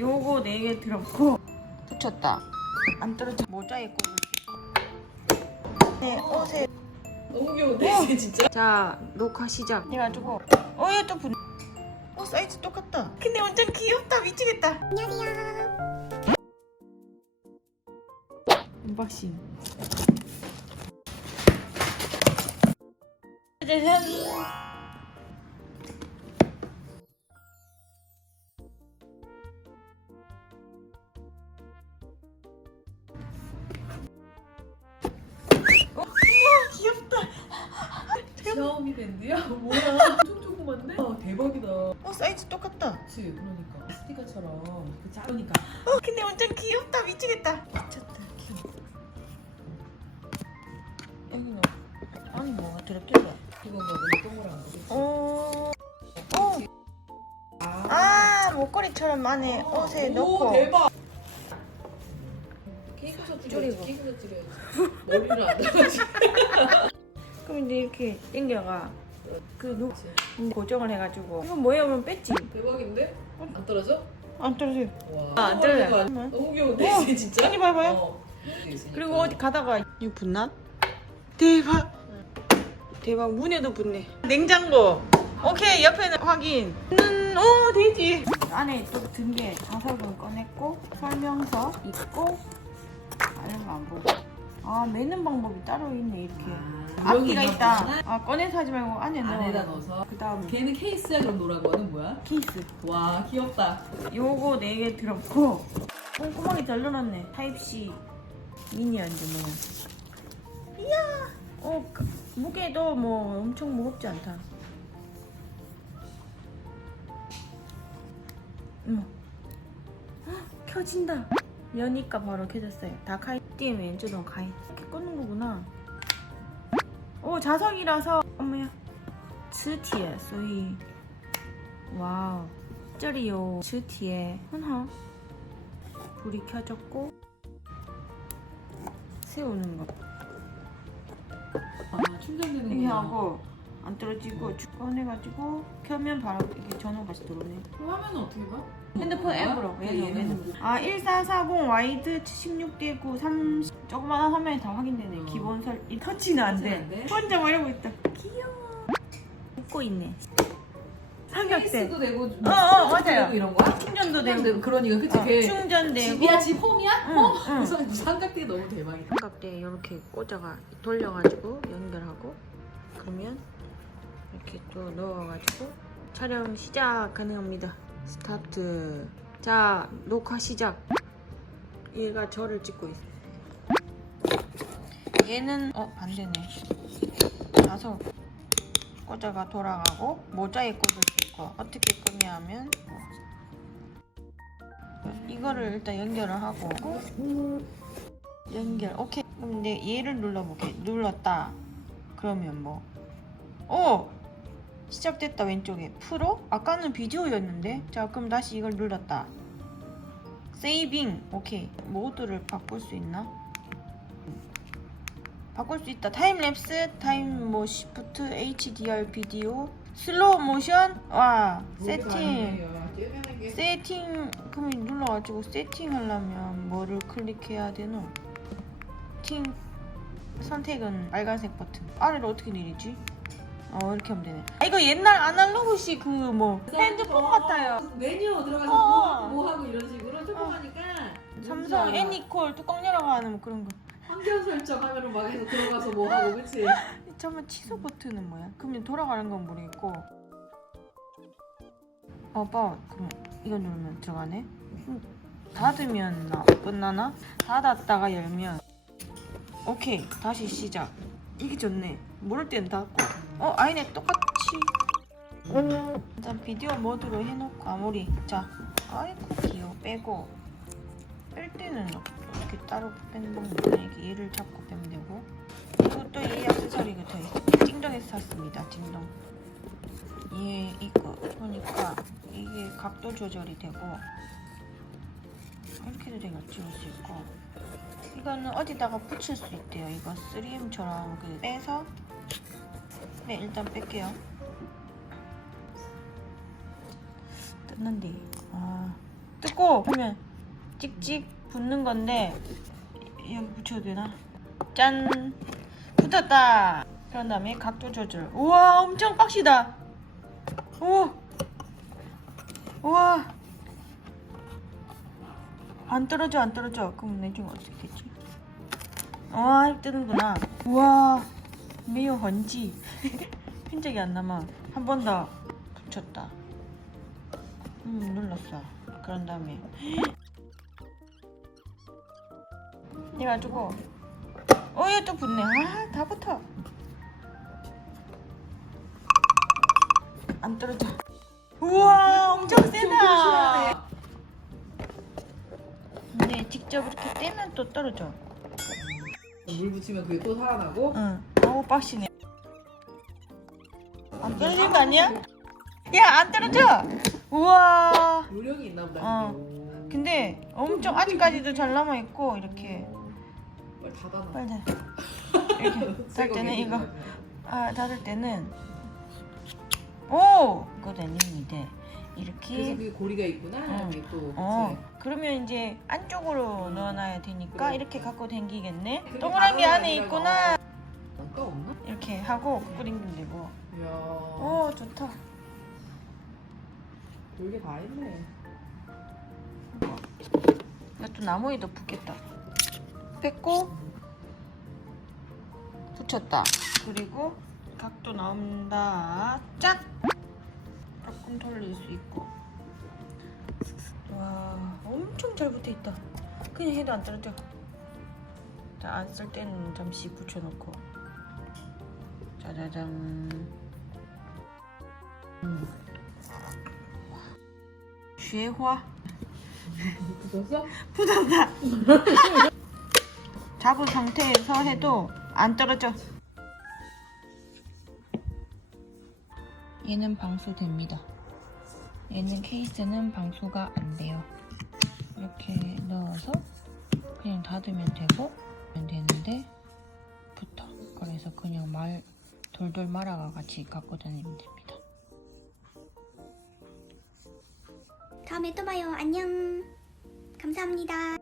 요거 4개 들었고. 붙였다. 안 떨어져. 꽂을 네 옷에. 너무 귀여운데 진짜? 자 녹화 시작. 해가지고. 어 이거 또 분... 어 사이즈 똑같다. 근데 완전 귀엽다. 미치겠다. 안녕하세요. 언박싱. 짜잔 귀엽다. 샤오미 밴드야? 뭐야? 엄청 조그만데? 아 대박이다. 어 사이즈 똑같다. 그치? 그러니까. 스티커처럼. 그 작으니까. 어 근데 완전 귀엽다. 미치겠다. 미쳤다. 귀여워. 여기는 아니 뭐가 들었겠어 그건가 보네 동그란 거 그치? 어... 어. 아, 아 목걸이처럼 안에 옷에 오, 넣고. 대박 줄이고. 셔츠 줄여야지 머리를 안 달아지 그럼 이제 이렇게 당겨가 그 누. 고정을 해가지고 이거 뭐야 그럼 뺐지 대박인데? 안 떨어져? 안 떨어져요 와 아, 안. 대박. 그러면? 너무 귀여운데 어, 진짜? 여기 봐봐요. 어. 그리고 어디 가다가 이거 붙나? 대박 대박 문에도 붙네 냉장고 오케이 옆에는 확인 음, 오 되지 안에 또 든 게 자석은 꺼냈고 설명서 있고 아 이런 거안 보고 아 매는 방법이 따로 있네 이렇게. 아, 앞뒤가 여기 있다. 있나. 아 꺼내서 하지 말고 안에 넣어 안에다 넣어서. 그 다음에 걔는 케이스야 그럼 노라고는 뭐야? 케이스. 와 귀엽다. 요거 4개 들었고 꼼꼼하게 잘 넣어놨네. 타입C. 미니 안주 뭐 이야! 어 그, 무게도 뭐 엄청 무겁지 않다. 어머 헉, 켜진다 여니까 바로 켜졌어요 다 카이 띠에 왼쪽은 카이 이렇게 꽂는 거구나 오 자석이라서 어머야 磁铁所以哇哦这里有磁铁很好 불이 켜졌고 세우는 거 아 충전되는 이렇게 거 하고 안 떨어지고 쭉 꺼내가지고 켜면 바로 이게 전원가 들어오네 그 화면은 어떻게 봐? 핸드폰? 앱으로 그 얘는 얘는 얘는 아 1440 와이드 16대 9 30 조그만한 화면이 다 확인되네 어. 기본 설 이 터치는 안 안돼 돼? 혼자 뭐 이러고 있다 귀여워 웃고 있네 삼각대 케이스도 되고 어, 어, 맞아요. 되고 이런 거야? 충전도 되고 되고 그러니까 그치 어, 걔 충전되고 집이야 집 홈이야? 응, 홈? 응. 우선 삼각대 너무 대박이다 삼각대 이렇게 꽂아가 돌려가지고 연결하고 그러면 이렇게 또 넣어가지고 촬영 시작 가능합니다. 스타트. 자 녹화 시작. 얘가 저를 찍고 있어. 얘는 어 반대네. 나서 꽂아가 돌아가고 모자에 꽂을 수 있고 어떻게 끄냐면 이거를 일단 연결을 하고 연결 오케이 이제 얘를 눌러볼게 눌렀다 그러면 뭐 오! 시작됐다 왼쪽에. 프로? 아까는 비디오였는데? 자 그럼 다시 이걸 눌렀다. 세이빙. 오케이. 모드를 바꿀 수 있나? 바꿀 수 있다. 타임랩스 타임 뭐 시프트 HDR 비디오. 슬로우 모션? 와 세팅. 세팅. 그럼 눌러가지고 세팅하려면 뭐를 클릭해야 되노? 팀 선택은 빨간색 버튼. 아래로 어떻게 내리지? 어 이렇게 하면 되네 아, 이거 옛날 아날로그식 그 뭐 핸드폰 같아요 메뉴 들어가서 어. 뭐 하고 뭐 하고 이런 식으로 조그마니까 삼성 애니콜 뚜껑 열어가는 뭐 그런 거 환경 설정 하면은 막 해서 들어가서 뭐 하고 그치? 잠깐만 취소 버튼은 뭐야? 그러면 돌아가는 건 모르겠고 어, 오빠 그럼 이거 누르면 들어가네? 음, 닫으면 나 끝나나? 닫았다가 열면 오케이 다시 시작 이게 좋네 모를 때는 닫고 어 아니네 똑같이. 일단 비디오 모드로 해놓고 아무리 자 아이고 귀여워 빼고. 뺄 때는 이렇게 따로 빼는 방법이 이렇게 얘를 잡고 빼면 되고. 이것도 얘 액세서리 같아 찡정에서 샀습니다 찡정 얘 이거 보니까 이게 각도 조절이 되고. 이렇게도 내가 찍을 수 있고. 이거는 어디다가 붙일 수 있대요? 이거 3M처럼 그 빼서 네 일단 뺄게요 떴는데 아 뜯고 하면 찍찍 붙는 건데 여기 붙여도 되나? 짠 붙었다. 그런 다음에 각도 조절. 우와 엄청 빡시다. 우와 우와 안 떨어져 안 떨어져. 그럼 내중 어떻게 되지? 와 뜨는구나. 우와 매우 헌지 흔적이 안 남아. 한 번 더 붙였다. 음 눌렀어. 그런 다음에 이래가지고 어 이거 또 붙네. 아 다 붙어. 안 떨어져. 우와 엄청 세다. 근데 직접 이렇게 떼면 또 떨어져. 물 붙이면 그게 또 살아나고 응. 어우 빡시네. 안 떨어지는 거 아니야? 야 안 떨어져. 우와. 요령이 있나 보다. 어. 어. 근데 엄청 아직까지도 잘 남아 있고 이렇게 빨리 닫아놔. 빨리 이렇게 달 때는 이거 아 닫을 때는 오 되는데 그래서 이렇게 그게 고리가 있구나. 응. 이게 또. 어 그치? 그러면 이제 안쪽으로 넣어놔야 되니까 그래. 이렇게 갖고 댕기겠네 닫아놔야 안에. 있구나 없나? 이렇게 하고 댕기면 되고 이야. 오 좋다 별게 다 있네. 이것도 나무에도 붙겠다. 뺐고 붙였다. 그리고 각도 나온다. 짝! 조금 돌릴 수 있고. 와, 엄청 잘 붙어 있다. 그냥 해도 안 떨어져. 자, 안 쓸 때는 잠시 붙여놓고. 짜자잔. 음. 雪花 붙었어? 잡은 상태에서 해도 안 떨어져. 얘는 방수됩니다. 얘는 케이스는 방수가 안 돼요. 이렇게 넣어서 그냥 닫으면 되고 되는데 붙어. 그래서 그냥 말 돌돌 말아가 같이 갖고 다니면 됩니다. 다음에 또 봐요. 안녕. 감사합니다.